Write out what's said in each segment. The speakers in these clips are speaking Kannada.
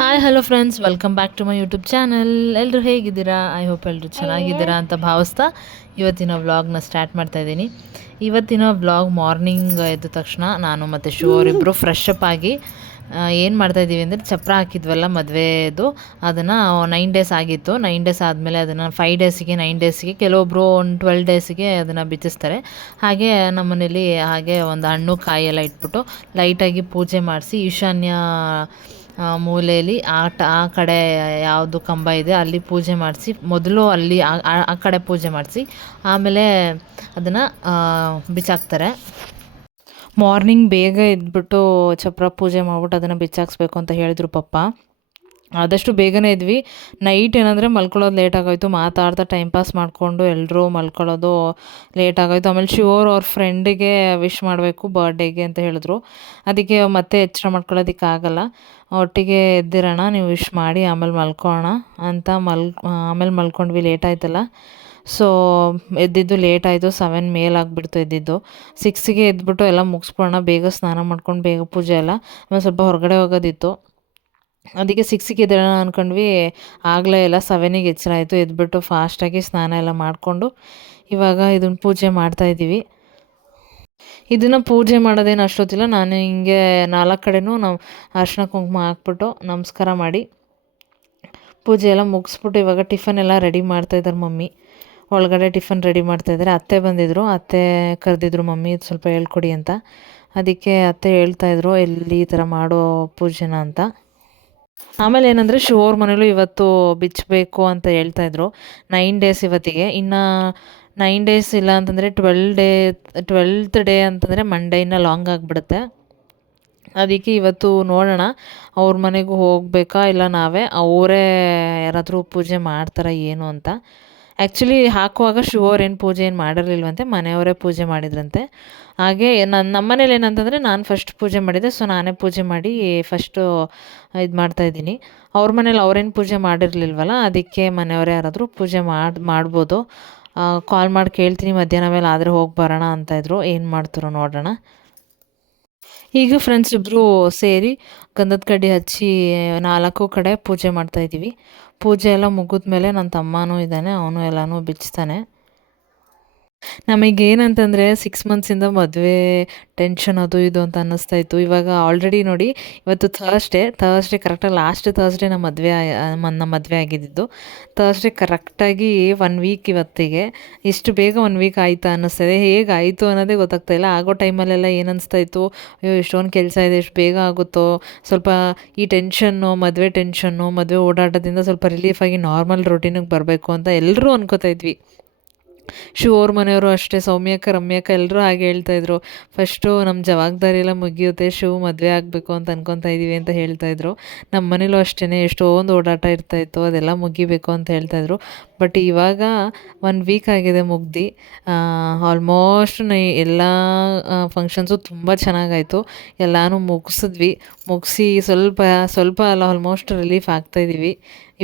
Hi hello friends, welcome back to my YouTube channel. ಎಲ್ಲರೂ ಹೇಗಿದ್ದೀರಾ? ಐ ಹೋಪ್ ಎಲ್ಲರೂ ಚೆನ್ನಾಗಿದ್ದೀರಾ ಅಂತ ಭಾವಿಸ್ತಾ ಇವತ್ತಿನ ವ್ಲಾಗ್ನ ಸ್ಟಾರ್ಟ್ ಮಾಡ್ತಾ ಇದ್ದೀನಿ. ಇವತ್ತಿನ ವ್ಲಾಗ್ ಮಾರ್ನಿಂಗ್ ಎದ್ದ ತಕ್ಷಣ ನಾನು ಮತ್ತು ಶಿವ ಅವರಿಬ್ಬರು ಫ್ರೆಶ್ ಅಪ್ ಆಗಿ ಏನು ಮಾಡ್ತಾಯಿದ್ದೀವಿ ಅಂದರೆ, ಚಪ್ರ ಹಾಕಿದ್ವಲ್ಲ ಮದುವೆದು, ಅದನ್ನು 9 ಡೇಸ್ ಆಗಿತ್ತು. 9 ಡೇಸ್ ಆದಮೇಲೆ ಅದನ್ನು 5 ಡೇಸಿಗೆ 9 ಡೇಸಿಗೆ ಕೆಲವೊಬ್ಬರು ಒಂದು 12 ಡೇಸಿಗೆ ಅದನ್ನು ಬಿಚ್ಚಿಸ್ತಾರೆ. ಹಾಗೆ ನಮ್ಮನೇಲಿ ಹಾಗೆ ಒಂದು ಹಣ್ಣು ಕಾಯಿ ಎಲ್ಲ ಇಟ್ಬಿಟ್ಟು ಲೈಟಾಗಿ ಪೂಜೆ ಮಾಡಿಸಿ, ಈಶಾನ್ಯ ಮೂಲೆಯಲ್ಲಿ ಆ ಕಡೆ ಯಾವುದು ಕಂಬ ಇದೆ ಅಲ್ಲಿ ಪೂಜೆ ಮಾಡಿಸಿ, ಮೊದಲು ಅಲ್ಲಿ ಆ ಕಡೆ ಪೂಜೆ ಮಾಡಿಸಿ ಆಮೇಲೆ ಅದನ್ನು ಬಿಚ್ಚಾಕ್ತಾರೆ. ಮಾರ್ನಿಂಗ್ ಬೇಗ ಎದ್ಬಿಟ್ಟು ಚಪ್ರ ಪೂಜೆ ಮಾಡ್ಬಿಟ್ಟು ಅದನ್ನು ಬಿಚ್ಚಾಕ್ಸ್ಬೇಕು ಅಂತ ಹೇಳಿದರು ಪಪ್ಪ. ಆದಷ್ಟು ಬೇಗನೆ ಇದ್ವಿ. ನೈಟ್ ಏನಂದರೆ ಮಲ್ಕೊಳ್ಳೋದು ಲೇಟ್ ಆಗೋಯ್ತು, ಮಾತಾಡ್ತಾ ಟೈಮ್ ಪಾಸ್ ಮಾಡಿಕೊಂಡು ಎಲ್ಲರೂ ಮಲ್ಕೊಳ್ಳೋದು ಲೇಟ್ ಆಗೋಯ್ತು. ಆಮೇಲೆ ಶಿವೋರು ಅವ್ರ ಫ್ರೆಂಡಿಗೆ ವಿಶ್ ಮಾಡಬೇಕು ಬರ್ಡೇಗೆ ಅಂತ ಹೇಳಿದ್ರು. ಅದಕ್ಕೆ ಮತ್ತೆ ಎಚ್ಚರ ಮಾಡ್ಕೊಳ್ಳೋದಕ್ಕಾಗಲ್ಲ, ಒಟ್ಟಿಗೆ ಎದ್ದಿರೋಣ, ನೀವು ವಿಶ್ ಮಾಡಿ ಆಮೇಲೆ ಮಲ್ಕೊಳ್ಳೋಣ ಅಂತ ಆಮೇಲೆ ಮಲ್ಕೊಂಡ್ವಿ. ಲೇಟ್ ಆಯ್ತಲ್ಲ, ಸೊ ಎದ್ದಿದ್ದು ಲೇಟ್ ಆಯಿತು. 7 ಮೇಲಾಗಿಬಿಡ್ತು ಎದ್ದಿದ್ದು. 6ಗೆ ಎದ್ಬಿಟ್ಟು ಎಲ್ಲ ಮುಗಿಸ್ಕೊಳ್ಳೋಣ, ಬೇಗ ಸ್ನಾನ ಮಾಡ್ಕೊಂಡು ಬೇಗ ಪೂಜೆ ಎಲ್ಲ. ಆಮೇಲೆ ಸ್ವಲ್ಪ ಹೊರಗಡೆ ಹೋಗೋದಿತ್ತು, ಅದಕ್ಕೆ 6ಗೆ ಎದ್ದೇಳೋಣ ಅಂದ್ಕೊಂಡ್ವಿ. ಆಗಲೇ ಎಲ್ಲ 7ಗೆ ಎಚ್ಚರ ಆಯಿತು. ಎದ್ಬಿಟ್ಟು ಫಾಸ್ಟಾಗಿ ಸ್ನಾನ ಎಲ್ಲ ಮಾಡಿಕೊಂಡು ಇವಾಗ ಇದನ್ನು ಪೂಜೆ ಮಾಡ್ತಾಯಿದ್ದೀವಿ. ಇದನ್ನು ಪೂಜೆ ಮಾಡೋದೇನು ಅಷ್ಟೊತ್ತಿಲ್ಲ, ನಾನು ಹಿಂಗೆ 4 ಕಡೆನೂ ನಾವು ಅರಿಶಿನ ಕುಂಕುಮ ಹಾಕ್ಬಿಟ್ಟು ನಮಸ್ಕಾರ ಮಾಡಿ ಪೂಜೆ ಎಲ್ಲ ಮುಗಿಸ್ಬಿಟ್ಟು ಇವಾಗ ಟಿಫನ್ ಎಲ್ಲ ರೆಡಿ ಮಾಡ್ತಾಯಿದ್ದಾರೆ ಮಮ್ಮಿ. ಒಳಗಡೆ ಟಿಫನ್ ರೆಡಿ ಮಾಡ್ತಾಯಿದ್ದಾರೆ. ಅತ್ತೆ ಬಂದಿದ್ದರು, ಅತ್ತೆ ಕರೆದಿದ್ರು ಮಮ್ಮಿ ಸ್ವಲ್ಪ ಹೇಳ್ಕೊಡಿ ಅಂತ. ಅದಕ್ಕೆ ಅತ್ತೆ ಹೇಳ್ತಾಯಿದ್ರು ಎಲ್ಲಿ ಈ ಥರ ಮಾಡೋ ಪೂಜೆನ ಅಂತ. ಆಮೇಲೆ ಏನಂದರೆ ಶಿವವ್ರ ಮನೇಲೂ ಇವತ್ತು ಬಿಚ್ಚಬೇಕು ಅಂತ ಹೇಳ್ತಾಯಿದ್ರು. 9 ಡೇಸ್ ಇವತ್ತಿಗೆ. ಇನ್ನು 9 ಡೇಸ್ ಇಲ್ಲ ಅಂತಂದರೆ 12th ಡೇ ಅಂತಂದರೆ ಮಂಡೇ ಇನ್ನು ಲಾಂಗ್ ಆಗಿಬಿಡುತ್ತೆ. ಅದಕ್ಕೆ ಇವತ್ತು ನೋಡೋಣ, ಅವ್ರ ಮನೆಗೂ ಹೋಗಬೇಕಾ ಇಲ್ಲ ನಾವೇ ಅವರೇ ಯಾರಾದರೂ ಪೂಜೆ ಮಾಡ್ತಾರಾ ಏನು ಅಂತ. ಆ್ಯಕ್ಚುಲಿ ಹಾಕುವಾಗ ಶಿವವ್ರೇನು ಪೂಜೆ ಏನು ಮಾಡಿರಲಿಲ್ವಂತೆ, ಮನೆಯವರೇ ಪೂಜೆ ಮಾಡಿದ್ರಂತೆ. ಹಾಗೆ ನಮ್ಮನೇಲಿ ಏನಂತಂದರೆ ನಾನು ಫಸ್ಟ್ ಪೂಜೆ ಮಾಡಿದ್ದೆ, ಸೊ ನಾನೇ ಪೂಜೆ ಮಾಡಿ ಫಸ್ಟು ಇದು ಮಾಡ್ತಾಯಿದ್ದೀನಿ. ಅವ್ರ ಮನೇಲಿ ಅವ್ರೇನು ಪೂಜೆ ಮಾಡಿರಲಿಲ್ವಲ್ಲ, ಅದಕ್ಕೆ ಮನೆಯವರೇ ಯಾರಾದರೂ ಪೂಜೆ ಮಾಡ್ಬೋದು. ಕಾಲ್ ಮಾಡಿ ಕೇಳ್ತೀನಿ ಮಧ್ಯಾಹ್ನ ಮೇಲೆ ಆದರೆ ಹೋಗಿ ಬರೋಣ ಅಂತಾಯಿದ್ರು. ಏನು ಮಾಡ್ತಾರೋ ನೋಡೋಣ. ಈಗ ಫ್ರೆಂಡ್ಸ್ ಇಬ್ಬರು ಸೇರಿ ಗಂಧದ ಕಡ್ಡಿ ಹಚ್ಚಿ 4 ಕಡೆ ಪೂಜೆ ಮಾಡ್ತಾಯಿದ್ದೀವಿ. ಪೂಜೆ ಎಲ್ಲ ಮುಗಿದ್ಮೇಲೆ ನನ್ನ ತಮ್ಮನೂ ಇದ್ದಾನೆ, ಅವನು ಎಲ್ಲನೂ ಬಿಚ್ತಾನೆ. ನಮಗೇನಂತಂದರೆ 6 ಮಂತ್ಸಿಂದ ಮದುವೆ ಟೆನ್ಷನ್ ಅದು ಇದು ಅಂತ ಅನ್ನಿಸ್ತಾ ಇತ್ತು. ಇವಾಗ ಆಲ್ರೆಡಿ ನೋಡಿ, ಇವತ್ತು ಥರ್ಸ್ಡೇ ಕರೆಕ್ಟಾಗಿ ಲಾಸ್ಟ್ ಥರ್ಸ್ಡೇ ನಮ್ಮ ಮದುವೆ ಆಗಿದ್ದಿದ್ದು. ಥರ್ಸ್ಡೇ ಕರೆಕ್ಟಾಗಿ 1 ವೀಕ್ ಇವತ್ತಿಗೆ. ಇಷ್ಟು ಬೇಗ 1 ವೀಕ್ ಆಯಿತಾ ಅನ್ನಿಸ್ತಾಯಿದೆ. ಹೇಗಾಯಿತು ಅನ್ನೋದೇ ಗೊತ್ತಾಗ್ತಾಯಿಲ್ಲ. ಆಗೋ ಟೈಮಲ್ಲೆಲ್ಲ ಏನು ಅನಿಸ್ತಾಯಿತ್ತು, ಅಯ್ಯೋ ಎಷ್ಟೊಂದು ಕೆಲಸ ಇದೆ, ಎಷ್ಟು ಬೇಗ ಆಗುತ್ತೋ, ಸ್ವಲ್ಪ ಈ ಮದುವೆ ಓಡಾಟದಿಂದ ಸ್ವಲ್ಪ ರಿಲೀಫಾಗಿ ನಾರ್ಮಲ್ ರೊಟೀನಿಗೆ ಬರಬೇಕು ಅಂತ ಎಲ್ಲರೂ ಅನ್ಕೋತಾಯಿದ್ವಿ. ಶಿವವ್ರ ಮನೆಯವರು ಅಷ್ಟೇ, ಸೌಮ್ಯಕ್ಕ ರಮ್ಯಕ್ಕ ಎಲ್ಲರೂ ಹಾಗೆ ಹೇಳ್ತಾಯಿದ್ರು. ಫಸ್ಟು ನಮ್ಮ ಜವಾಬ್ದಾರಿ ಎಲ್ಲ ಮುಗಿಯುತ್ತೆ, ಶಿವ ಮದುವೆ ಆಗಬೇಕು ಅಂತ ಅನ್ಕೊತಾ ಇದ್ದೀವಿ ಅಂತ ಹೇಳ್ತಾಯಿದ್ರು. ನಮ್ಮ ಮನೇಲೂ ಅಷ್ಟೇ ಎಷ್ಟೊಂದು ಓಡಾಟ ಇರ್ತಾಯಿತ್ತು, ಅದೆಲ್ಲ ಮುಗಿಬೇಕು ಅಂತ ಹೇಳ್ತಾಯಿದ್ರು. ಬಟ್ ಇವಾಗ 1 ವೀಕ್ ಆಗಿದೆ ಮುಗ್ದು. ಆಲ್ಮೋಸ್ಟ್ ಎಲ್ಲ ಫಂಕ್ಷನ್ಸು ತುಂಬ ಚೆನ್ನಾಗಾಯಿತು. ಎಲ್ಲನೂ ಮುಗಿಸಿ ಸ್ವಲ್ಪ ಅಲ್ಲ ಆಲ್ಮೋಸ್ಟ್ ರಿಲೀಫ್ ಆಗ್ತಾಯಿದ್ದೀವಿ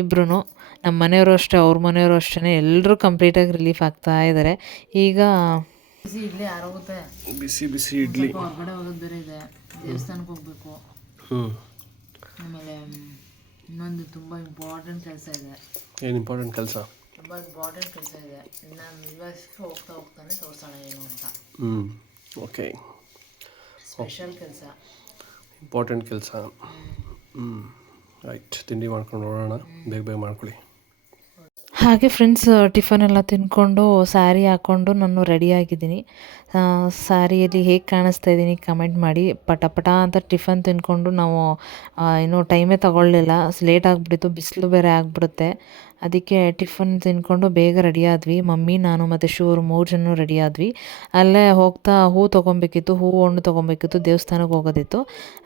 ಇಬ್ಬರೂ. ನಮ್ಮ ಮನೆಯವರು ಅಷ್ಟೇ, ಅವ್ರ ಮನೆಯವರು ಅಷ್ಟೇ, ಎಲ್ಲರೂ ಕಂಪ್ಲೀಟಾಗಿ ರಿಲೀಫ್ ಆಗ್ತಾ ಇದ್ದಾರೆ. ಈಗ ಬಿಸಿ ಇಡ್ಲಿ ಆರೋಗುತ್ತೆ, ಬಿಸಿ ಇಡ್ಲಿ. ಹೊರಗಡೆ ಹೋಗೋದು ಬೇರೆ ಇದೆ, ದೇವಸ್ಥಾನಕ್ಕೆ ಹೋಗಬೇಕು. ಆಮೇಲೆ ಇನ್ನೊಂದು ತುಂಬ ಇಂಪಾರ್ಟೆಂಟ್ ಕೆಲಸ ಇದೆ. ಏನು ಇಂಪಾರ್ಟೆಂಟ್ ಕೆಲಸ? ತುಂಬ ಇಂಪಾರ್ಟೆಂಟ್ ಕೆಲಸ ಇದೆ. ನಾನು ಇವತ್ತು ಹೋಗ್ತಾನೆ ತೋರಿಸೋಣ ಏನು ಅಂತ. ಓಕೆ, ಸ್ಪೆಷಲ್ ಕೆಲಸ, ಇಂಪಾರ್ಟೆಂಟ್ ಕೆಲಸ. ರೈಟ್, ತಿಂಡಿ ಮಾಡ್ಕೊಂಡು ನೋಡೋಣ, ಬೇಗ ಮಾಡ್ಕೊಳ್ಳಿ. ಹಾಗೆ ಫ್ರೆಂಡ್ಸ್ ಟಿಫನ್ ಎಲ್ಲ ತಿಂದ್ಕೊಂಡು ಸ್ಯಾರಿ ಹಾಕ್ಕೊಂಡು ನಾನು ರೆಡಿಯಾಗಿದ್ದೀನಿ. ಸ್ಯಾರಿಯಲ್ಲಿ ಹೇಗೆ ಕಾಣಿಸ್ತಾ ಇದ್ದೀನಿ ಕಮೆಂಟ್ ಮಾಡಿ. ಪಟ ಅಂತ ಟಿಫನ್ ತಿಂದ್ಕೊಂಡು ನಾವು ಇನ್ನೂ ಟೈಮೇ ತೊಗೊಳ್ಳಿಲ್ಲ, ಲೇಟ್ ಆಗಿಬಿಟ್ಟಿತ್ತು, ಬಿಸಿಲು ಬೇರೆ ಆಗಿಬಿಡುತ್ತೆ. ಅದಕ್ಕೆ ಟಿಫನ್ ತಿಂದ್ಕೊಂಡು ಬೇಗ ರೆಡಿಯಾದ್ವಿ. ಮಮ್ಮಿ, ನಾನು ಮತ್ತು ಶಿವರು 3 ಜನ ರೆಡಿಯಾದ್ವಿ. ಅಲ್ಲೇ ಹೋಗ್ತಾ ಹೂವು ತೊಗೊಬೇಕಿತ್ತು, ಹಣ್ಣು ತೊಗೊಬೇಕಿತ್ತು, ದೇವಸ್ಥಾನಕ್ಕೆ ಹೋಗೋದಿತ್ತು.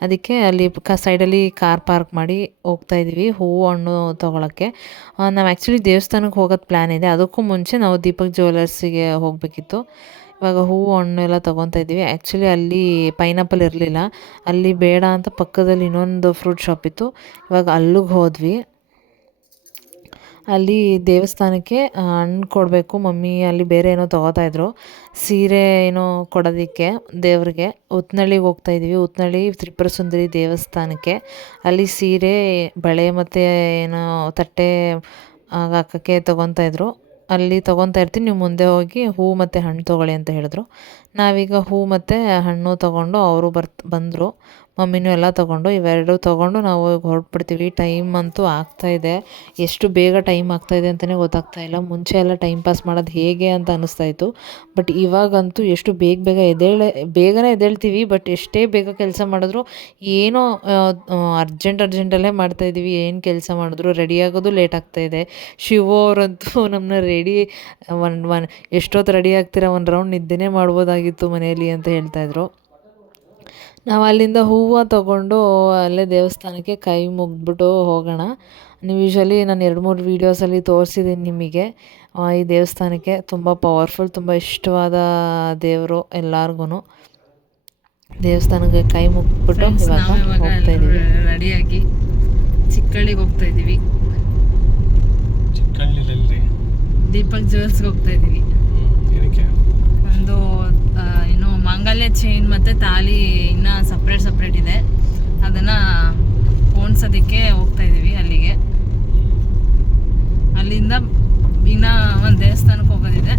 ಅದಕ್ಕೆ ಅಲ್ಲಿ ಸೈಡಲ್ಲಿ ಕಾರ್ ಪಾರ್ಕ್ ಮಾಡಿ ಹೋಗ್ತಾಯಿದ್ವಿ ಹಣ್ಣು ತೊಗೊಳಕ್ಕೆ. ನಾವು ಆ್ಯಕ್ಚುಲಿ ದೇವಸ್ಥಾನಕ್ಕೆ ಹೋಗೋದು ಪ್ಲ್ಯಾನ್ ಇದೆ. ಅದಕ್ಕೂ ಮುಂಚೆ ನಾವು ದೀಪಕ್ ಜ್ಯುವೆಲರ್ಸಿಗೆ ಹೋಗಬೇಕಿತ್ತು. ಇವಾಗ ಹಣ್ಣು ಎಲ್ಲ ತೊಗೊತಾ ಇದ್ದೀವಿ. ಆ್ಯಕ್ಚುಲಿ ಅಲ್ಲಿ ಪೈನಾಪಲ್ ಇರಲಿಲ್ಲ, ಅಲ್ಲಿ ಬೇಡ ಅಂತ ಪಕ್ಕದಲ್ಲಿ ಇನ್ನೊಂದು ಫ್ರೂಟ್ ಶಾಪ್ ಇತ್ತು. ಇವಾಗ ಅಲ್ಲಿಗೆ ಹೋದ್ವಿ. ಅಲ್ಲಿ ದೇವಸ್ಥಾನಕ್ಕೆ ಹಣ್ಣು ಕೊಡಬೇಕು. ಮಮ್ಮಿ ಅಲ್ಲಿ ಬೇರೆ ಏನೋ ತೊಗೋತಾಯಿದ್ರು, ಸೀರೆ ಏನೋ ಕೊಡೋದಕ್ಕೆ ದೇವ್ರಿಗೆ. ಉತ್ನಳ್ಳಿಗೆ ಹೋಗ್ತಾಯಿದ್ವಿ, ಉತ್ನಳ್ಳಿ ತ್ರಿಪುರ ಸುಂದರಿ ದೇವಸ್ಥಾನಕ್ಕೆ. ಅಲ್ಲಿ ಸೀರೆ, ಬಳೆ ಮತ್ತು ಏನೋ ತಟ್ಟೆ ಹಾಕೋಕ್ಕೆ ತೊಗೊತಾಯಿದ್ರು. ಅಲ್ಲಿ ತೊಗೊತಾ ಇರ್ತೀನಿ, ನೀವು ಮುಂದೆ ಹೋಗಿ ಹೂವು ಮತ್ತು ಹಣ್ಣು ತೊಗೊಳ್ಳಿ ಅಂತ ಹೇಳಿದ್ರು. ನಾವೀಗ ಹೂವು ಮತ್ತು ಹಣ್ಣು ತೊಗೊಂಡು ಅವರು ಬಂದರು, ಮಮ್ಮಿನೂ ಎಲ್ಲ ತೊಗೊಂಡು, ಇವೆರಡು ತೊಗೊಂಡು ನಾವು ಹೊರಟ್ಬಿಡ್ತೀವಿ. ಟೈಮ್ ಅಂತೂ ಆಗ್ತಾಯಿದೆ, ಎಷ್ಟು ಬೇಗ ಟೈಮ್ ಆಗ್ತಾಯಿದೆ ಅಂತಲೇ ಗೊತ್ತಾಗ್ತಾಯಿಲ್ಲ. ಮುಂಚೆ ಎಲ್ಲ ಟೈಮ್ ಪಾಸ್ ಮಾಡೋದು ಹೇಗೆ ಅಂತ ಅನ್ನಿಸ್ತಾಯಿತ್ತು, ಬಟ್ ಇವಾಗಂತೂ ಎಷ್ಟು ಬೇಗನೆ ಎದ್ದೇಳ್ತೀವಿ, ಬಟ್ ಎಷ್ಟೇ ಬೇಗ ಕೆಲಸ ಮಾಡಿದ್ರು ಏನೋ ಅರ್ಜೆಂಟಲ್ಲೇ ಮಾಡ್ತಾಯಿದ್ದೀವಿ. ಏನು ಕೆಲಸ ಮಾಡಿದ್ರು ರೆಡಿ ಆಗೋದು ಲೇಟ್ ಆಗ್ತಾಯಿದೆ. ಶಿವು ಅವರಂತೂ ನಮ್ಮನ್ನ ಎಷ್ಟೊತ್ತು ರೆಡಿ ಆಗ್ತೀರಾ, ಒಂದು ರೌಂಡ್ ನಿದ್ದೆನೇ ಮಾಡ್ಬೋದಾಗಿತ್ತು ಮನೆಯಲ್ಲಿ ಅಂತ ಹೇಳ್ತಾಯಿದ್ರು. ನಾವು ಅಲ್ಲಿಂದ ಹೂವು ತೊಗೊಂಡು ಅಲ್ಲೇ ದೇವಸ್ಥಾನಕ್ಕೆ ಕೈ ಮುಗಿದ್ಬಿಟ್ಟು ಹೋಗೋಣ. ನೀವು ಯೂಶ್ವಲಿ ನಾನು 2-3 ವೀಡಿಯೋಸಲ್ಲಿ ತೋರಿಸಿದ್ದೀನಿ ನಿಮಗೆ. ಈ ದೇವಸ್ಥಾನಕ್ಕೆ ತುಂಬ ಪವರ್ಫುಲ್, ತುಂಬ ಇಷ್ಟವಾದ ದೇವರು ಎಲ್ಲರಿಗೂ. ದೇವಸ್ಥಾನಕ್ಕೆ ಕೈ ಮುಗಿದ್ಬಿಟ್ಟು ಇವಾಗ ಹೋಗ್ತಾ ಇದ್ದೀವಿ. ರೆಡಿಯಾಗಿ ಚಿಕ್ಕಳ್ಳಿಗೆ ಹೋಗ್ತಾ ಇದ್ದೀವಿ. ದೀಪಕ್ ಜ್ಯುವೆಲ್ಸ್ಗೆ ಹೋಗ್ತಾ ಇದ್ದೀವಿ. ಒಂದು ಏನು ಮಾಂಗಲ್ಯ ಚೈನ್ ಮತ್ತು ತಾಲಿ ಇನ್ನೂ ಸಪ್ರೇಟ್ ಇದೆ, ಅದನ್ನು ಪೋಣಿಸೋದಕ್ಕೆ ಹೋಗ್ತಾ ಇದ್ದೀವಿ ಅಲ್ಲಿಗೆ. ಅಲ್ಲಿಂದ ಇನ್ನೂ ಒಂದು ದೇವಸ್ಥಾನಕ್ಕೆ ಹೋಗೋದಿದೆ.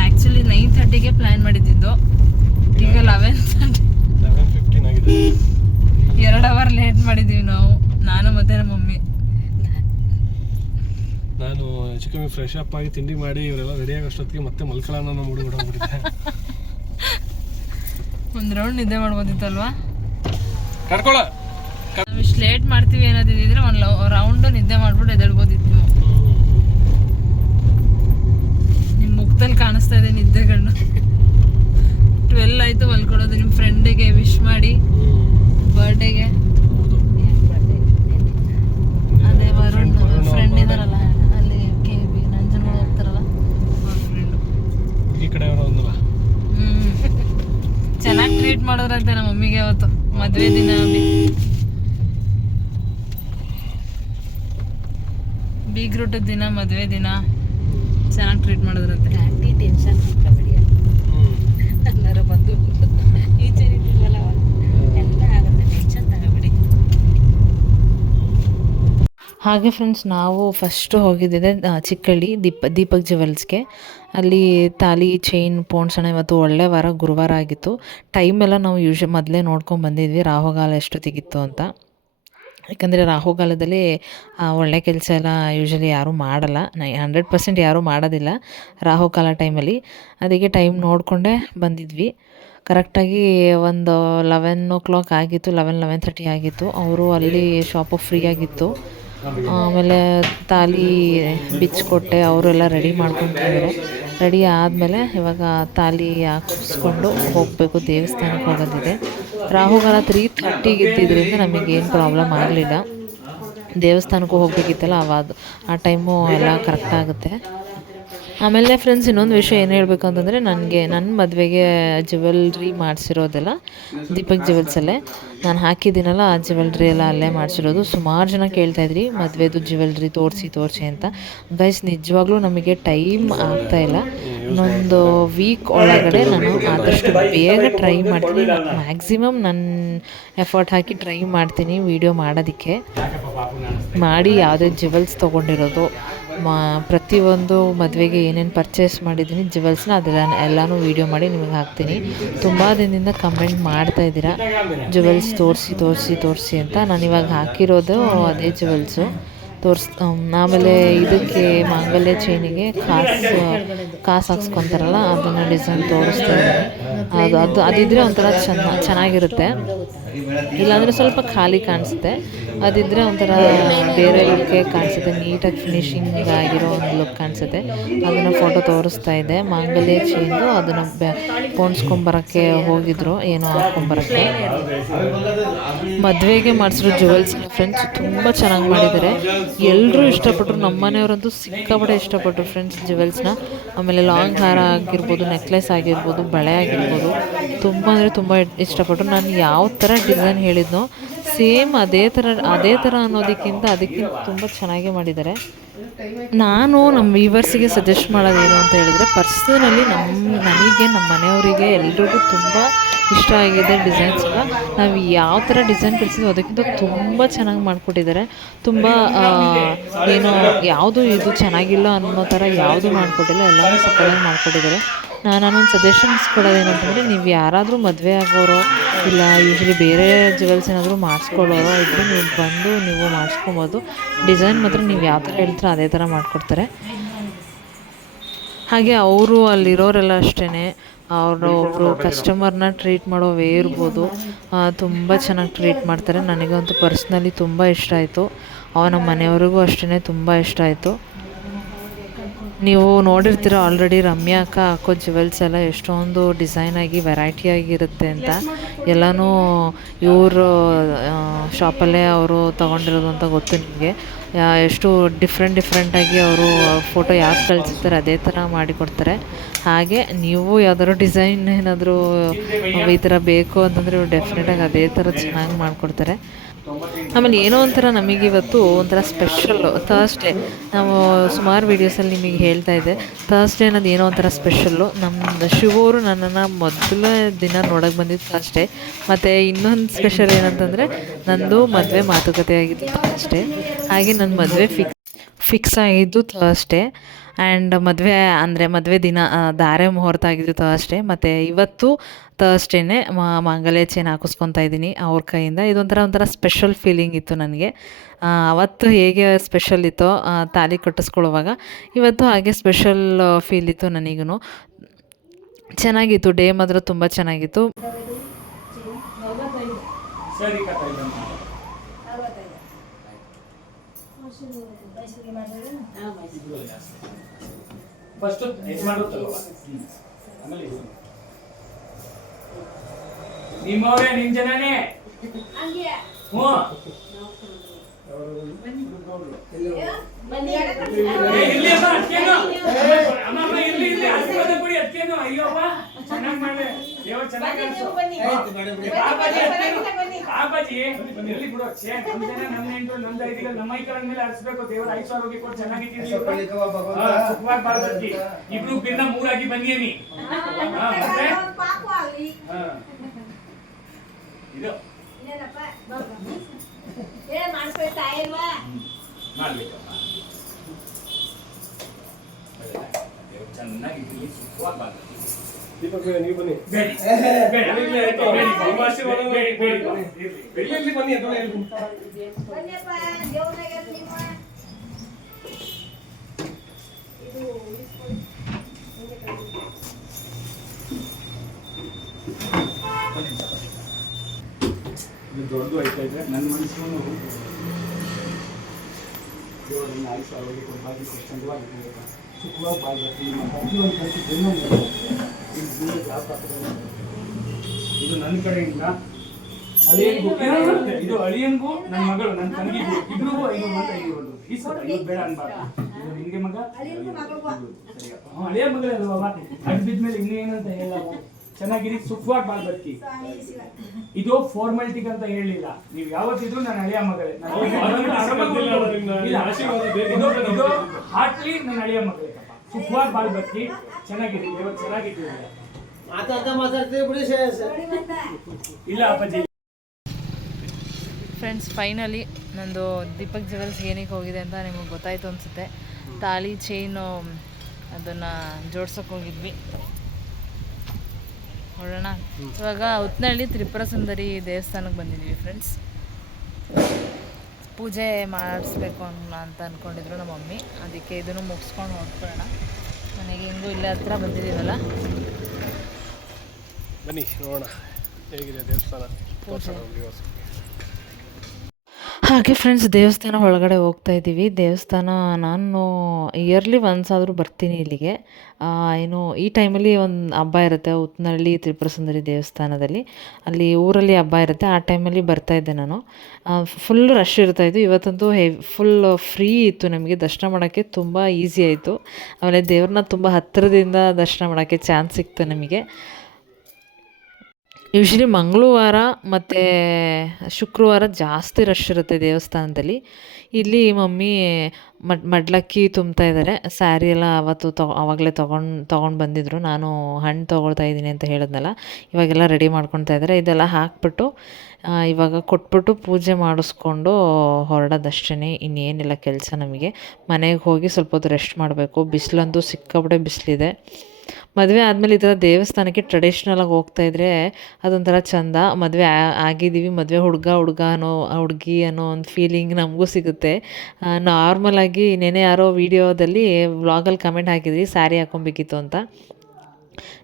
ಆ್ಯಕ್ಚುಲಿ 9:30ಗೆ ಪ್ಲ್ಯಾನ್ ಮಾಡಿದ್ದು, ಈಗ 11:15 ಆಗಿದೆ. 2 ಅವರ್ ಲೇಟ್ ಮಾಡಿದ್ದೀವಿ ನಾವು, ನಾನು ಮತ್ತು ನಮ್ಮ ಮಮ್ಮಿ. ನಾನು ಚಿಕ್ಕಮ್ಮಿ ಫ್ರೆಶ್ ಅಪ್ ಆಗಿ ತಿಂಡಿ ಮಾಡಿ ಇವರೆಲ್ಲ ರೆಡಿ ಆಗೋಷ್ಟೊತ್ತಿಗೆ ಮತ್ತೆ ಮಲ್ಕೊಳ್ಳೋಣ ನಮ್ಮ ಹುಡುಗ ಹೊರಬಿಟ್ಟಿದ್ದೆ. ಒಂದು ರೌಂಡ್ ನಿದ್ದೆ ಮಾಡ್ಬೋದಿತ್ತಲ್ವಾ? ಕರ್ಕೊಳ್ಳ ನಾವು ಇಷ್ಟು ಲೇಟ್ ಮಾಡ್ತೀವಿ ಏನಾದಿದ್ರೆ ಒಂದು ರೌಂಡು ನಿದ್ದೆ ಮಾಡ್ಬಿಟ್ಟು ಎದ್ದೇಳ್ಬೋದಿತ್ತು. ನಿಮ್ಮ ಮುಖದಲ್ಲಿ ಕಾಣಿಸ್ತಾ ಇದೆ ನಿದ್ದೆಗಣ್ಣು. 12 ಆಯಿತು ಮಲ್ಕೊಡೋದು. ನಿಮ್ಮ ಫ್ರೆಂಡಿಗೆ ವಿಶ್ ಮಾಡಿ ಬರ್ಡೇಗೆ. ಅದೇ ವರುಣ್ ಫ್ರೆಂಡ್ ಇದಾರಲ್ಲ ಅಲ್ಲಿ KB ನಂಜನಗೂಡು ಹೋಗ್ತಾರಲ್ಲ, ಅವ್ರ ಫ್ರೆಂಡು. ಈ ಕಡೆ ಒಂದಲ್ಲ ಚೆನ್ನಾಗಿ ಟ್ರೀಟ್ ಮಾಡೋದ್ರಂತೆ ನಮ್ಮ ಮಮ್ಮಿಗೆ ಅವತ್ತು ಮದುವೆ ದಿನ. ಬೀಗ್ರೂಟದ ದಿನ, ಮದುವೆ ದಿನ ಚೆನ್ನಾಗಿ ಟ್ರೀಟ್ ಮಾಡಿದ್ರಂತೆ. ಆಂಟಿ ಟೆನ್ಷನ್ ಎಲ್ಲರೂ ಬಂದು ಈಚೆ ನಿಂತಿಲ್ವಲ್ಲ, ಎಲ್ಲ ಆಗುತ್ತೆ, ಟೆನ್ಷನ್ ತಗೋಬೇಡಿ. ಹಾಗೆ ಫ್ರೆಂಡ್ಸ್, ನಾವು ಫಸ್ಟು ಹೋಗಿದ್ದಿದೆ ಚಿಕ್ಕಳ್ಳಿ ದೀಪಕ್ ಜ್ಯುವೆಲ್ಸ್ಗೆ. ಅಲ್ಲಿ ತಾಲಿ ಚೈನ್ ಪೋಣಿಸೋಣ. ಇವತ್ತು ಒಳ್ಳೆ ವಾರ, ಗುರುವಾರ ಆಗಿತ್ತು. ಟೈಮೆಲ್ಲ ನಾವು ಮೊದಲೇ ನೋಡ್ಕೊಂಡು ಬಂದಿದ್ವಿ, ರಾಹುಗಾಲ ಎಷ್ಟೊತ್ತಿಗಿತ್ತು ಅಂತ. ಯಾಕಂದರೆ ರಾಹುಗಾಲದಲ್ಲಿ ಒಳ್ಳೆ ಕೆಲಸ ಎಲ್ಲ ಯೂಶ್ವಲಿ ಯಾರೂ ಮಾಡಲ್ಲ, 100% ಯಾರೂ ಮಾಡೋದಿಲ್ಲ ರಾಹುಕಾಲ ಟೈಮಲ್ಲಿ. ಅದಕ್ಕೆ ಟೈಮ್ ನೋಡಿಕೊಂಡೇ ಬಂದಿದ್ವಿ. ಕರೆಕ್ಟಾಗಿ ಒಂದು 11 o'clock ಆಗಿತ್ತು, 11:30 ಆಗಿತ್ತು. ಅವರು ಅಲ್ಲಿ ಶಾಪು ಫ್ರೀ ಆಗಿತ್ತು. ಆಮೇಲೆ ತಾಲಿ ಬಿಚ್ಚಿಕೊಟ್ಟೆ, ಅವರೆಲ್ಲ ರೆಡಿ ಮಾಡ್ಕೊತಿದ್ದಾರೆ. ರೆಡಿ ಆದಮೇಲೆ ಇವಾಗ ತಾಲಿ ಹಾಕಿಸ್ಕೊಂಡು ಹೋಗಬೇಕು, ದೇವಸ್ಥಾನಕ್ಕೆ ಹೋಗೋದಿದೆ. ರಾಹುಗಾಲ 3:30 ಇದ್ದಿದ್ದರಿಂದ ನಮಗೇನು ಪ್ರಾಬ್ಲಮ್ ಆಗಲಿಲ್ಲ. ದೇವಸ್ಥಾನಕ್ಕೂ ಹೋಗಬೇಕಿತ್ತಲ್ಲ, ಆ ಟೈಮು ಎಲ್ಲ ಕರೆಕ್ಟಾಗುತ್ತೆ. ಆಮೇಲೆ ಫ್ರೆಂಡ್ಸ್, ಇನ್ನೊಂದು ವಿಷಯ ಏನು ಹೇಳಬೇಕು ಅಂತಂದರೆ, ನನ್ನ ಮದುವೆಗೆ ಜ್ಯುವೆಲ್ರಿ ಮಾಡಿಸಿರೋದೆಲ್ಲ ದೀಪಕ್ ಜ್ಯುವೆಲ್ಸಲ್ಲೇ ನಾನು ಹಾಕಿದ್ದೀನಲ್ಲ, ಆ ಜ್ಯುವೆಲ್ರಿ ಎಲ್ಲ ಅಲ್ಲೇ ಮಾಡಿಸಿರೋದು. ಸುಮಾರು ಜನ ಕೇಳ್ತಾಯಿದ್ರಿ ಮದುವೆದು ಜ್ಯುವೆಲ್ರಿ ತೋರಿಸಿ ಅಂತ. ಗೈಸ್, ನಿಜವಾಗ್ಲೂ ನಮಗೆ ಟೈಮ್ ಆಗ್ತಾಯಿಲ್ಲ. ಇನ್ನೊಂದು ವೀಕ್ ಒಳಗಡೆ ನಾನು ಆದಷ್ಟು ಬೇಗ ಟ್ರೈ ಮಾಡ್ತೀನಿ. ಮ್ಯಾಕ್ಸಿಮಮ್ ನನ್ನ ಎಫರ್ಟ್ ಹಾಕಿ ಟ್ರೈ ಮಾಡ್ತೀನಿ ವೀಡಿಯೋ ಮಾಡೋದಕ್ಕೆ. ಮಾಡಿ ಯಾವುದೇ ಜ್ಯುವೆಲ್ಸ್ ತೊಗೊಂಡಿರೋದು, ಪ್ರತಿಯೊಂದು ಮದುವೆಗೆ ಏನೇನು ಪರ್ಚೇಸ್ ಮಾಡಿದ್ದೀನಿ ಜ್ಯುವೆಲ್ಸ್ನ, ಅದೆಲ್ಲ ಎಲ್ಲನೂ ವೀಡಿಯೋ ಮಾಡಿ ನಿಮಗೆ ಹಾಕ್ತೀನಿ. ತುಂಬ ದಿನದಿಂದ ಕಮೆಂಟ್ ಮಾಡ್ತಾಯಿದ್ದೀರಾ ಜ್ಯುವೆಲ್ಸ್ ತೋರಿಸಿ ಅಂತ. ನಾನು ಇವಾಗ ಹಾಕಿರೋದು ಅದೇ ಜ್ಯುವೆಲ್ಸು ಆಮೇಲೆ ಇದಕ್ಕೆ ಮಾಂಗಲ್ಯ ಚೈನಿಗೆ ಕಾಸು ಹಾಕ್ಸ್ಕೊತಾರಲ್ಲ, ಅದನ್ನು ಡಿಸೈನ್ ತೋರಿಸ್ತಾ ಇದ್ದೀನಿ. ಅದಿದ್ದರೆ ಒಂಥರ ಚೆನ್ನಾಗಿರುತ್ತೆ. ಇಲ್ಲಾಂದರೆ ಸ್ವಲ್ಪ ಖಾಲಿ ಕಾಣಿಸುತ್ತೆ. ಅದಿದ್ದರೆ ಒಂಥರ ಬೇರೆ ಲುಕ್ಕೇ ಕಾಣಿಸುತ್ತೆ, ನೀಟಾಗಿ ಫಿನಿಶಿಂಗ್ ಆಗಿರೋ ಒಂದು ಲುಕ್ ಕಾಣಿಸುತ್ತೆ. ಅದನ್ನು ಫೋಟೋ ತೋರಿಸ್ತಾ ಇದೆ. ಮಾಂಗಲ್ಯ ಚೈನ್ದು ಅದನ್ನು ಪೋಣಿಸ್ಕೊಂಬರೋಕ್ಕೆ ಹೋಗಿದ್ರು, ಏನೋ ಹಾಕ್ಕೊಂಬರೋಕ್ಕೆ. ಮದುವೆಗೆ ಮಾಡಿಸಿರೋ ಜ್ಯುವೆಲ್ಸ್ ಫ್ರೆಂಡ್ಸ್ ತುಂಬ ಚೆನ್ನಾಗಿ ಮಾಡಿದ್ದಾರೆ. ಎಲ್ಲರೂ ಇಷ್ಟಪಟ್ಟರು, ನಮ್ಮ ಮನೆಯವರಂತೂ ಸಿಕ್ಕಾಪಟ್ಟೆ ಇಷ್ಟಪಟ್ಟರು ಫ್ರೆಂಡ್ಸ್ ಜ್ಯುವೆಲ್ಸ್ನ. ಆಮೇಲೆ ಲಾಂಗ್ ಹಾರ ಆಗಿರ್ಬೋದು, ನೆಕ್ಲೆಸ್ ಆಗಿರ್ಬೋದು, ಬಳೆ ಆಗಿರ್ಬೋದು, ತುಂಬ ಅಂದರೆ ತುಂಬ ಇಷ್ಟಪಟ್ಟರು. ನಾನು ಯಾವ ಥರ ಡಿಸೈನ್ ಹೇಳಿದ್ನೋ ಸೇಮ್ ಅದೇ ಥರ ಅನ್ನೋದಕ್ಕಿಂತ ಅದಕ್ಕಿಂತ ತುಂಬ ಚೆನ್ನಾಗೇ ಮಾಡಿದ್ದಾರೆ. ನಾನು ನಮ್ಮ ವ್ಯೂವರ್ಸಿಗೆ ಸಜೆಸ್ಟ್ ಮಾಡೋದೇನು ಅಂತ ಹೇಳಿದ್ರೆ, ಪರ್ಸನಲಿ ನನಗೆ ನಮ್ಮ ಮನೆಯವರಿಗೆ ಎಲ್ರಿಗೂ ತುಂಬ ಇಷ್ಟ ಆಗಿದೆ ಡಿಸೈನ್ಸ್ ಎಲ್ಲ. ನಾವು ಯಾವ ಥರ ಡಿಸೈನ್ ಕಳಿಸಿದ್ವಿ ಅದಕ್ಕಿಂತ ತುಂಬ ಚೆನ್ನಾಗಿ ಮಾಡಿಕೊಟ್ಟಿದ್ದಾರೆ. ತುಂಬ ಏನು ಯಾವುದು ಇದು ಚೆನ್ನಾಗಿಲ್ಲ ಅನ್ನೋ ಥರ ಯಾವುದು ಮಾಡಿಕೊಟ್ಟಿಲ್ಲ, ಎಲ್ಲನೂ ಸಕ್ಕತ್ತಾಗಿ ಮಾಡಿಕೊಟ್ಟಿದ್ದಾರೆ. ನಾನೊಂದು ಸಜೆಷನ್ಸ್ ಕೊಡೋದೇನಂತಂದರೆ, ನೀವು ಯಾರಾದರೂ ಮದುವೆ ಆಗೋರು ಇಲ್ಲ ಯೂಶ್ವಲಿ ಬೇರೆ ಜ್ಯುವೆಲ್ಸ್ ಏನಾದರೂ ಮಾಡಿಸ್ಕೊಳ್ಳೋರು ಇದ್ದರೆ ನೀವು ಬಂದು ನೀವು ಮಾಡಿಸ್ಕೊಬೋದು. ಡಿಸೈನ್ ಮಾತ್ರ ನೀವು ಯಾವ ಥರ ಹೇಳ್ತೀರೋ ಅದೇ ಥರ ಮಾಡಿಕೊಡ್ತಾರೆ. ಹಾಗೆ ಅವರು ಅಲ್ಲಿರೋರೆಲ್ಲ ಅಷ್ಟೇ, ಅವರು ಒಬ್ಬರು ಕಸ್ಟಮರ್ನ ಟ್ರೀಟ್ ಮಾಡೋ ವೇ ಇರ್ಬೋದು, ತುಂಬ ಚೆನ್ನಾಗಿ ಟ್ರೀಟ್ ಮಾಡ್ತಾರೆ. ನನಗಂತೂ ಪರ್ಸ್ನಲಿ ತುಂಬ ಇಷ್ಟ ಆಯಿತು. ನಮ್ಮ ಮನೆಯವ್ರಿಗೂ ಅಷ್ಟೇ ತುಂಬ ಇಷ್ಟ ಆಯಿತು. ನೀವು ನೋಡಿರ್ತೀರ ಆಲ್ರೆಡಿ ರಮ್ಯಾ ಅಕ್ಕ ಹಾಕೋ ಜ್ಯುವೆಲ್ಸ್ ಎಲ್ಲ ಎಷ್ಟೊಂದು ಡಿಸೈನಾಗಿ ವೆರೈಟಿಯಾಗಿರುತ್ತೆ ಅಂತ. ಎಲ್ಲನೂ ಇವರು ಶಾಪಲ್ಲೇ ಅವರು ತೊಗೊಂಡಿರೋದು ಅಂತ ಗೊತ್ತು ನಿಮಗೆ. ಎಷ್ಟು ಡಿಫ್ರೆಂಟಾಗಿ ಅವರು ಫೋಟೋ ಯಾಕೆ ಕಳಿಸಿರ್ತಾರೆ ಅದೇ ಥರ ಮಾಡಿಕೊಡ್ತಾರೆ. ಹಾಗೆ ನೀವು ಯಾವ್ದಾದ್ರು ಡಿಸೈನ್ ಏನಾದರೂ ಈ ಥರ ಬೇಕು ಅಂತಂದರೆ ಇವ್ರು ಡೆಫಿನೆಟಾಗಿ ಅದೇ ಥರ ಚೆನ್ನಾಗಿ ಮಾಡಿಕೊಡ್ತಾರೆ. ಆಮೇಲೆ ಏನೋ ಒಂಥರ ನಮಗಿವತ್ತು ಒಂಥರ ಸ್ಪೆಷಲ್ಲು ಥರ್ಸ್ಡೇ. ನಾವು ಸುಮಾರು ವೀಡಿಯೋಸಲ್ಲಿ ನಿಮಗೆ ಹೇಳ್ತಾ ಇದ್ದೆ, ಥರ್ಸ್ಡೇ ಅನ್ನೋದು ಏನೋ ಒಂಥರ ಸ್ಪೆಷಲ್ಲು. ನಮ್ಮ ಶಿವರು ನನ್ನನ್ನು ಮೊದಲ ದಿನ ನೋಡೋಕ್ಕೆ ಬಂದಿದ್ದು ಥರ್ಸ್ಡೇ. ಮತ್ತು ಇನ್ನೊಂದು ಸ್ಪೆಷಲ್ ಏನಂತಂದರೆ, ನಂದು ಮದುವೆ ಮಾತುಕತೆ ಆಗಿದ್ದು ಥರ್ಸ್ಡೇ. ಹಾಗೆ ನನ್ನ ಮದುವೆ ಫಿಕ್ಸ್ ಆಗಿದ್ದು ಥರ್ಸ್ಡೇ. ಆ್ಯಂಡ್ ಮದುವೆ ದಿನ ಧಾರೆ ಮುಹೂರ್ತ ಆಗಿದ್ದು ಥರ್ಸ್ಡೇ. ಮತ್ತು ಇವತ್ತು ಥರ್ಸ್ಡೇನೆ ಮಾಂಗಲ್ಯ ಚೈನ್ ಹಾಕಿಸ್ಕೊತಾ ಇದ್ದೀನಿ ಅವ್ರ ಕೈಯಿಂದ. ಒಂಥರ ಸ್ಪೆಷಲ್ ಫೀಲಿಂಗ್ ಇತ್ತು ನನಗೆ. ಅವತ್ತು ಹೇಗೆ ಸ್ಪೆಷಲ್ ಇತ್ತೋ ತಾಲಿ ಕಟ್ಟಿಸ್ಕೊಳ್ಳುವಾಗ, ಇವತ್ತು ಹಾಗೆ ಸ್ಪೆಷಲ್ ಫೀಲ್ ಇತ್ತು ನನಗೂ. ಚೆನ್ನಾಗಿತ್ತು, ಡೇ ಮಾತ್ರ ತುಂಬ ಚೆನ್ನಾಗಿತ್ತು. ನಿಮ್ಮವ್ರೆ ನಿಮ್ ಜನನೇ ಅಯ್ಯೋಪ್ಪ ಚೆನ್ನಾಗಿ ಮಾಡಿ ದೇವ್ರು ಚೆನ್ನಾಗಿ ಬಾಬಾಜಿ ಎಲ್ಲಿ ಬಿಡೋ ನಮ್ ಜನ ನಮ್ಮ ನೆಂಟು ನಮ್ದು ಐದಿಗೆ ನಮ್ಮ ಐಕಳ ಮೇಲೆ ಹರಿಸ್ಬೇಕು. ದೇವ್ರ 5,000 ಹೋಗಿ ಕೊಟ್ಟು ಚೆನ್ನಾಗಿದ್ದೀವಿ, ಸುಖವಾಗಿ ಬಾಳ್ಬರ್ತಿ. ಇಬ್ರು ಪಿನ್ನ 3 ಆಗಿ ಬಂದಿಯನಿ. ಇದು ಮಾಡ್ಬೇಕಮ್ಮ, ಚೆನ್ನಾಗಿದ್ದೀವಿ, ಸುಖವಾಗಿ ಬಾಳ್ಬರ್ತಿ. ದೀಪಕ್ ನೀವು ಬನ್ನಿ. ಬನ್ನಿ ದೊಡ್ಡದು ಆಯ್ತಾ ಇದೆ ನನ್ನ ಮನಸ್ಸು. ದೇವರನ್ನ 5,000 ಹೋಗಿ ಕೊಡ್ಬಾರ್ದು, ಚಂದವಾಗಿ ಸುಖವಾಗಿ ಬಾಳ್ಬರ್ತಿ. ಪ್ರತಿಯೊಂದು ಖರ್ಚು ಇದು ನನ್ನ ಕಡೆಯಿಂದ ಅಳಿಯನ್ಗೂ, ಇದು ಅಳಿಯನ್ಗೂ ನನ್ನ ಮಗಳು ನನ್ನ ತಂಗಿಗೂ ಇಬ್ರಿಗೂ 500 ಅಂತ 500 ಬೇಡ ಅನ್ಬಾರ್ದು. ಇದು ನಿನ್ಗೆ ಮಗ, ಅಳಿಯ ಮಗಳೇ ಅಲ್ವಾ, ಅಡ್ ಬಿದ್ಮೇಲೆ ಇನ್ನೂ ಏನಂತ ಹೇಳ. ಚೆನ್ನಾಗಿರಿ, ಸುಖವಾಗಿ ಬಾಳ್ಬರ್ತಿ. ಇದು ಫಾರ್ಮಾಲಿಟಿಗೆ ಅಂತ ಹೇಳಲಿಲ್ಲ, ನೀವು ಯಾವತ್ತಿದ್ರು ನನ್ನ ಹಳೆಯ ಮಗಳೇ, ಇದು ಹಾರ್ಟ್ಲಿ ನನ್ನ ಹಳೆಯ ಮಗಳೇ. ಸುಖವಾಗಿ ಬಾಳ್ಬರ್ತಿ, ಚೆನ್ನಾಗಿರಿ, ದೇವರು ಚೆನ್ನಾಗಿದ್ದೀವಿ. ಇಲ್ಲ ಅಪ್ಪಾಜಿ. ಫ್ರೆಂಡ್ಸ್, ಫೈನಲಿ ನಂದು ದೀಪಕ್ ಜ್ಯುವೆಲ್ಸ್ ಏನಕ್ಕೆ ಹೋಗಿದೆ ಅಂತ ನಿಮಗೆ ಗೊತ್ತಾಯಿತು ಅನಿಸುತ್ತೆ. ತಾಳಿ ಚೈನು ಅದನ್ನು ಜೋಡ್ಸೋಕೆ ಹೋಗಿದ್ವಿ. ನೋಡೋಣ, ಇವಾಗ ಉತ್ತನಹಳ್ಳಿ ತ್ರಿಪುರ ಸುಂದರಿ ದೇವಸ್ಥಾನಕ್ಕೆ ಬಂದಿದ್ದೀವಿ ಫ್ರೆಂಡ್ಸ್. ಪೂಜೆ ಮಾಡಿಸ್ಬೇಕು ಅಂತ ಅಂದ್ಕೊಂಡಿದ್ರು ನಮ್ಮ ಮಮ್ಮಿ, ಅದಕ್ಕೆ ಇದನ್ನು ಮುಗಿಸ್ಕೊಂಡು ಹೊರಟ್ಕೊಳ್ಳೋಣ. ನನಗೆ ಹಿಂಗೂ ಇಲ್ಲೇ ಹತ್ರ ಬಂದಿದ್ದೀವಲ್ಲ, ಬನ್ನಿ ನೋಡೋಣ ಹೇಗಿದೆ ದೇವಸ್ಥಾನ. ಹಾಗೆ ಫ್ರೆಂಡ್ಸ್, ದೇವಸ್ಥಾನ ಒಳಗಡೆ ಹೋಗ್ತಾ ಇದ್ದೀವಿ. ದೇವಸ್ಥಾನ ನಾನು ಇಯರ್ಲಿ ಒನ್ಸ್ ಆದರೂ ಬರ್ತೀನಿ ಇಲ್ಲಿಗೆ. ಏನು ಈ ಟೈಮಲ್ಲಿ ಒಂದು ಹಬ್ಬ ಇರುತ್ತೆ ಉತ್ತನಹಳ್ಳಿ ತ್ರಿಪುರ ಸುಂದರಿ ದೇವಸ್ಥಾನದಲ್ಲಿ. ಅಲ್ಲಿ ಊರಲ್ಲಿ ಹಬ್ಬ ಇರುತ್ತೆ, ಆ ಟೈಮಲ್ಲಿ ಬರ್ತಾಯಿದ್ದೆ ನಾನು. ಫುಲ್ ರಶ್ ಇರ್ತಾಯಿತ್ತು. ಇವತ್ತಂತೂ ಫುಲ್ ಫ್ರೀ ಇತ್ತು, ನಮಗೆ ದರ್ಶನ ಮಾಡೋಕ್ಕೆ ತುಂಬ ಈಸಿ ಆಯಿತು. ಆಮೇಲೆ ದೇವ್ರನ್ನ ತುಂಬ ಹತ್ತಿರದಿಂದ ದರ್ಶನ ಮಾಡೋಕ್ಕೆ ಚಾನ್ಸ್ ಸಿಕ್ತು ನಮಗೆ. ಯೂಶ್ವಲಿ ಮಂಗಳವಾರ ಮತ್ತು ಶುಕ್ರವಾರ ಜಾಸ್ತಿ ರಶ್ ಇರುತ್ತೆ ದೇವಸ್ಥಾನದಲ್ಲಿ. ಇಲ್ಲಿ ಮಮ್ಮಿ ಮಡ್ಲಕ್ಕಿ ತುಂಬ್ತಾ ಇದ್ದಾರೆ. ಸ್ಯಾರಿ ಎಲ್ಲ ಅವತ್ತು ಆವಾಗಲೇ ತೊಗೊಂಡು ಬಂದಿದ್ದರು. ನಾನು ಹಣ್ಣು ತೊಗೊಳ್ತಾ ಇದ್ದೀನಿ ಅಂತ ಹೇಳಿದ್ನಲ್ಲ, ಇವಾಗೆಲ್ಲ ರೆಡಿ ಮಾಡ್ಕೊಳ್ತಾ ಇದ್ದಾರೆ. ಇದೆಲ್ಲ ಹಾಕ್ಬಿಟ್ಟು ಇವಾಗ ಕೊಟ್ಬಿಟ್ಟು ಪೂಜೆ ಮಾಡಿಸ್ಕೊಂಡು ಹೊರಡೋದಷ್ಟೇ, ಇನ್ನೇನಿಲ್ಲ ಕೆಲಸ ನಮಗೆ. ಮನೆಗೆ ಹೋಗಿ ಸ್ವಲ್ಪ ಹೊತ್ತು ರೆಸ್ಟ್ ಮಾಡಬೇಕು. ಬಿಸಿಲಂತೂ ಸಿಕ್ಕಾಪಟ್ಟೆ ಬಿಸಿಲಿದೆ. ಮದುವೆ ಆದಮೇಲೆ ಈ ಥರ ದೇವಸ್ಥಾನಕ್ಕೆ ಟ್ರೆಡಿಷ್ನಲಾಗಿ ಹೋಗ್ತಾಯಿದ್ರೆ ಅದೊಂಥರ ಚೆಂದ. ಮದುವೆ ಆಗಿದ್ದೀವಿ, ಮದುವೆ ಹುಡುಗ ಹುಡುಗಿ ಅನ್ನೋ ಒಂದು ಫೀಲಿಂಗ್ ನಮಗೂ ಸಿಗುತ್ತೆ. ನಾರ್ಮಲಾಗಿ ನೆನೆ ಯಾರೋ ವೀಡಿಯೋದಲ್ಲಿ ವ್ಲಾಗಲ್ಲಿ ಕಮೆಂಟ್ ಹಾಕಿದ್ರಿ ಸ್ಯಾರಿ ಹಾಕ್ಕೊಬೇಕಿತ್ತು ಅಂತ.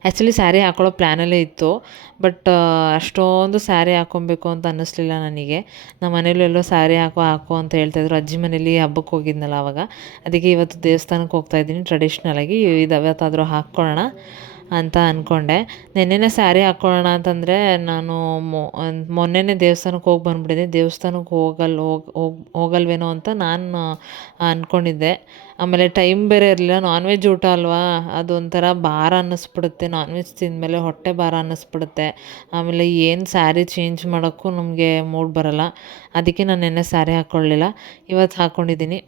ಆ್ಯಕ್ಚುಲಿ ಸ್ಯಾರಿ ಹಾಕ್ಕೊಳ್ಳೋ ಪ್ಲ್ಯಾನಲ್ಲೇ ಇತ್ತು, ಬಟ್ ಅಷ್ಟೊಂದು ಸ್ಯಾರಿ ಹಾಕ್ಕೊಬೇಕು ಅಂತ ಅನ್ನಿಸ್ಲಿಲ್ಲ ನನಗೆ. ನಮ್ಮ ಮನೇಲೂ ಎಲ್ಲೋ ಸ್ಯಾರಿ ಹಾಕು ಅಂತ ಹೇಳ್ತಾಯಿದ್ರು. ಅಜ್ಜಿ ಮನೇಲಿ ಹಬ್ಬಕ್ಕೆ ಹೋಗಿದ್ನಲ್ಲ ಆವಾಗ. ಅದಕ್ಕೆ ಇವತ್ತು ದೇವಸ್ಥಾನಕ್ಕೆ ಹೋಗ್ತಾಯಿದ್ದೀನಿ ಟ್ರೆಡಿಷ್ನಲಾಗಿ. ಇವತ್ತಾದರೂ ಹಾಕ್ಕೊಳ್ಳೋಣ ಅಂತ ಅಂದ್ಕೊಂಡೆ. ನೆನ್ನೆನೇ ಸ್ಯಾರಿ ಹಾಕ್ಕೊಳ್ಳೋಣ ಅಂತಂದರೆ ನಾನು ಮೊನ್ನೆನೇ ದೇವಸ್ಥಾನಕ್ಕೆ ಹೋಗಿ ಬಂದುಬಿಟ್ಟಿದ್ದೆ. ದೇವಸ್ಥಾನಕ್ಕೆ ಹೋಗಲ್ವೇನೋ ಅಂತ ನಾನು ಅಂದ್ಕೊಂಡಿದ್ದೆ. ಆಮೇಲೆ ಟೈಮ್ ಬೇರೆ ಇರಲಿಲ್ಲ. ನಾನ್ ವೆಜ್ ಊಟ ಅಲ್ವಾ, ಅದೊಂಥರ ಭಾರ ಅನ್ನಿಸ್ಬಿಡುತ್ತೆ. ನಾನ್ ವೆಜ್ ತಿಂದಮೇಲೆ ಹೊಟ್ಟೆ ಭಾರ ಅನ್ನಿಸ್ಬಿಡುತ್ತೆ. ಆಮೇಲೆ ಏನು ಸ್ಯಾರಿ ಚೇಂಜ್ ಮಾಡೋಕ್ಕೂ ನಮಗೆ ಮೂಡ್ ಬರೋಲ್ಲ. ಅದಕ್ಕೆ ನಾನು ನೆನ್ನೆ ಸ್ಯಾರಿ ಹಾಕ್ಕೊಳ್ಳಿಲ್ಲ. ಇವತ್ತು ಹಾಕ್ಕೊಂಡಿದ್ದೀನಿ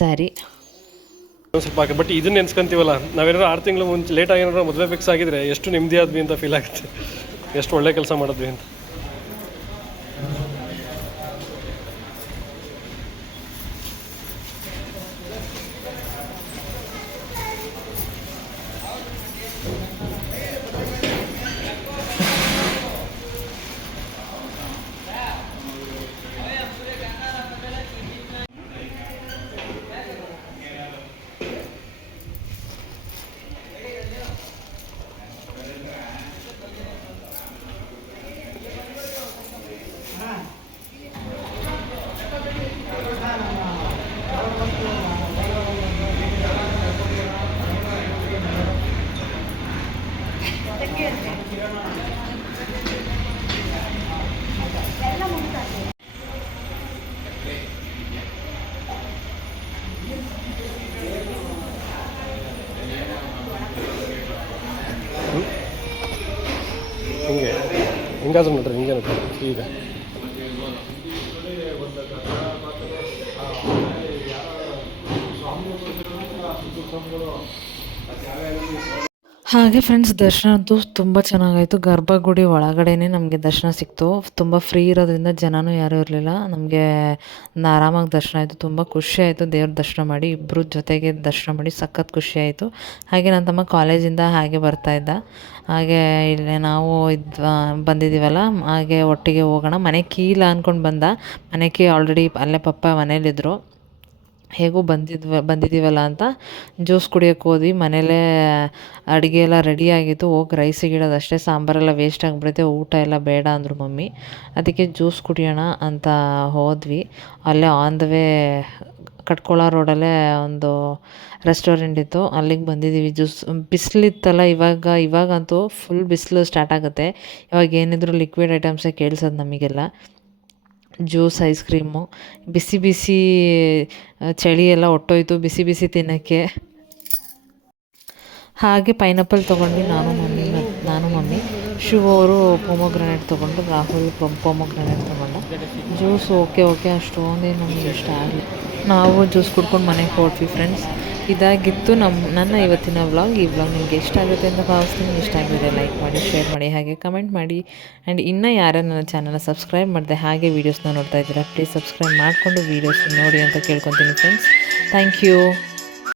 ಸ್ಯಾರಿ. ಸ್ವಲ್ಪ ಬಟ್ ಇದನ್ನ ನೆನ್ಸ್ಕೊಂತೀವಲ್ಲ, ನಾವೇನಾದ್ರು 6 ತಿಂಗಳು ಮುಂಚೆ ಲೇಟಾಗಿ ಏನಾದ್ರು ಮದುವೆ ಫಿಕ್ಸ್ ಆಗಿದ್ರೆ ಎಷ್ಟು ನೆಮ್ಮದಿ ಆದ್ವಿ ಅಂತ ಫೀಲ್ ಆಗುತ್ತೆ, ಎಷ್ಟು ಒಳ್ಳೆ ಕೆಲಸ ಮಾಡಿದ್ವಿ ಅಂತ. ಹಿಂಗಾದ್ರೂ ನೋಡ್ರಿ, ಹಿಂಗೆ ನೋಡ್ರಿ ಈಗ ಹಾಗೆ ಫ್ರೆಂಡ್ಸ್, ದರ್ಶನ ಅಂತೂ ತುಂಬ ಚೆನ್ನಾಗಾಯಿತು. ಗರ್ಭಗುಡಿ ಒಳಗಡೆನೇ ನಮಗೆ ದರ್ಶನ ಸಿಕ್ತು. ತುಂಬ ಫ್ರೀ ಇರೋದ್ರಿಂದ ಜನನೂ ಯಾರೂ ಇರಲಿಲ್ಲ. ನಮಗೆ ಆರಾಮಾಗಿ ದರ್ಶನ ಆಯಿತು. ತುಂಬ ಖುಷಿಯಾಯಿತು ದೇವ್ರ ದರ್ಶನ ಮಾಡಿ. ಇಬ್ಬರು ಜೊತೆಗೆ ದರ್ಶನ ಮಾಡಿ ಸಖತ್ ಖುಷಿಯಾಯಿತು. ಹಾಗೆ ನನ್ನ ತಮ್ಮ ಕಾಲೇಜಿಂದ ಹಾಗೆ ಬರ್ತಾಯಿದ್ದ. ಹಾಗೆ ಇಲ್ಲೇ ನಾವು ಬಂದಿದ್ದೀವಲ್ಲ, ಹಾಗೆ ಒಟ್ಟಿಗೆ ಹೋಗೋಣ. ಮನೆ ಕೀಲ ಅಂದ್ಕೊಂಡು ಬಂದ. ಮನೆ ಕೀ ಆಲ್ರೆಡಿ ಅಲ್ಲೇ ಪಪ್ಪ ಮನೇಲಿದ್ದರು. ಹೇಗೂ ಬಂದಿದ್ದೀವಲ್ಲ ಅಂತ ಜ್ಯೂಸ್ ಕುಡಿಯೋಕ್ಕೆ ಹೋದ್ವಿ. ಮನೇಲೇ ಅಡುಗೆ ಎಲ್ಲ ರೆಡಿಯಾಗಿತ್ತು. ಹೋಗಿ ರೈಸಿಗೆ ಇಡೋದು ಅಷ್ಟೇ. ಸಾಂಬಾರೆಲ್ಲ ವೇಸ್ಟ್ ಆಗಿಬಿಡುತ್ತೆ, ಊಟ ಎಲ್ಲ ಬೇಡ ಅಂದರು ಮಮ್ಮಿ. ಅದಕ್ಕೆ ಜ್ಯೂಸ್ ಕುಡಿಯೋಣ ಅಂತ ಹೋದ್ವಿ. ಅಲ್ಲೇ ಆನ್ ದ ವೇ ಕಟ್ಕೊಳ ರೋಡಲ್ಲೇ ಒಂದು ರೆಸ್ಟೋರೆಂಟ್ ಇತ್ತು, ಅಲ್ಲಿಗೆ ಬಂದಿದ್ದೀವಿ. ಬಿಸಿಲಿತ್ತಲ್ಲ, ಇವಾಗಂತೂ ಫುಲ್ ಬಿಸಿಲು ಸ್ಟಾರ್ಟ್ ಆಗುತ್ತೆ. ಇವಾಗ ಏನಿದ್ರು ಲಿಕ್ವಿಡ್ ಐಟಮ್ಸೇ ಕೇಳಿಸೋದು ನಮಗೆಲ್ಲ. ಜ್ಯೂಸ್, ಐಸ್ ಕ್ರೀಮು, ಬಿಸಿ ಬಿಸಿ ಚಳಿ ಎಲ್ಲ ಒಟ್ಟೋಯ್ತು ಬಿಸಿ ಬಿಸಿ ತಿನ್ನೋಕ್ಕೆ. ಹಾಗೆ ಪೈನಾಪಲ್ ತೊಗೊಂಡ್ವಿ ನಾನು ಮಮ್ಮಿ. ಶಿವ ಅವರು ಪೊಮೊಗ್ರಾನೇಟ್ ತೊಗೊಂಡು, ರಾಹುಲ್ ಪೊಮೊಗ್ರಾನೇಟ್ ತೊಗೊಂಡ. ಜ್ಯೂಸ್ ಓಕೆ ಅಷ್ಟೊಂದೇ ನಮಗೆ ಇಷ್ಟ ಆಗಲಿ. ನಾವು ಜ್ಯೂಸ್ ಕುಡ್ಕೊಂಡು ಮನೆಗೆ ಹೊರಟ್ವಿ ಫ್ರೆಂಡ್ಸ್. ಇದಾಗಿತ್ತು ನನ್ನ ಇವತ್ತಿನ ವ್ಲಾಗ್. ಈ ವ್ಲಾಗ್ ನಿಮಗೆ ಇಷ್ಟ ಆಗುತ್ತೆ ಅಂತ ಭಾವಿಸ್ತೀನಿ. ಇಷ್ಟ ಆಗಿದ್ರೆ ಲೈಕ್ ಮಾಡಿ, ಶೇರ್ ಮಾಡಿ, ಹಾಗೆ ಕಮೆಂಟ್ ಮಾಡಿ. ಆ್ಯಂಡ್ ಇನ್ನೂ ಯಾರು ನನ್ನ ಚಾನಲ್ನ ಸಬ್ಸ್ಕ್ರೈಬ್ ಮಾಡಿದೆ ಹಾಗೆ ವೀಡಿಯೋಸ್ನ ನೋಡ್ತಾ ಇದ್ದೀರಾ, ಪ್ಲೀಸ್ ಸಬ್ಸ್ಕ್ರೈಬ್ ಮಾಡಿಕೊಂಡು ವೀಡಿಯೋಸ್ ನೋಡಿ ಅಂತ ಕೇಳ್ಕೊತೀನಿ ಫ್ರೆಂಡ್ಸ್. Thank you.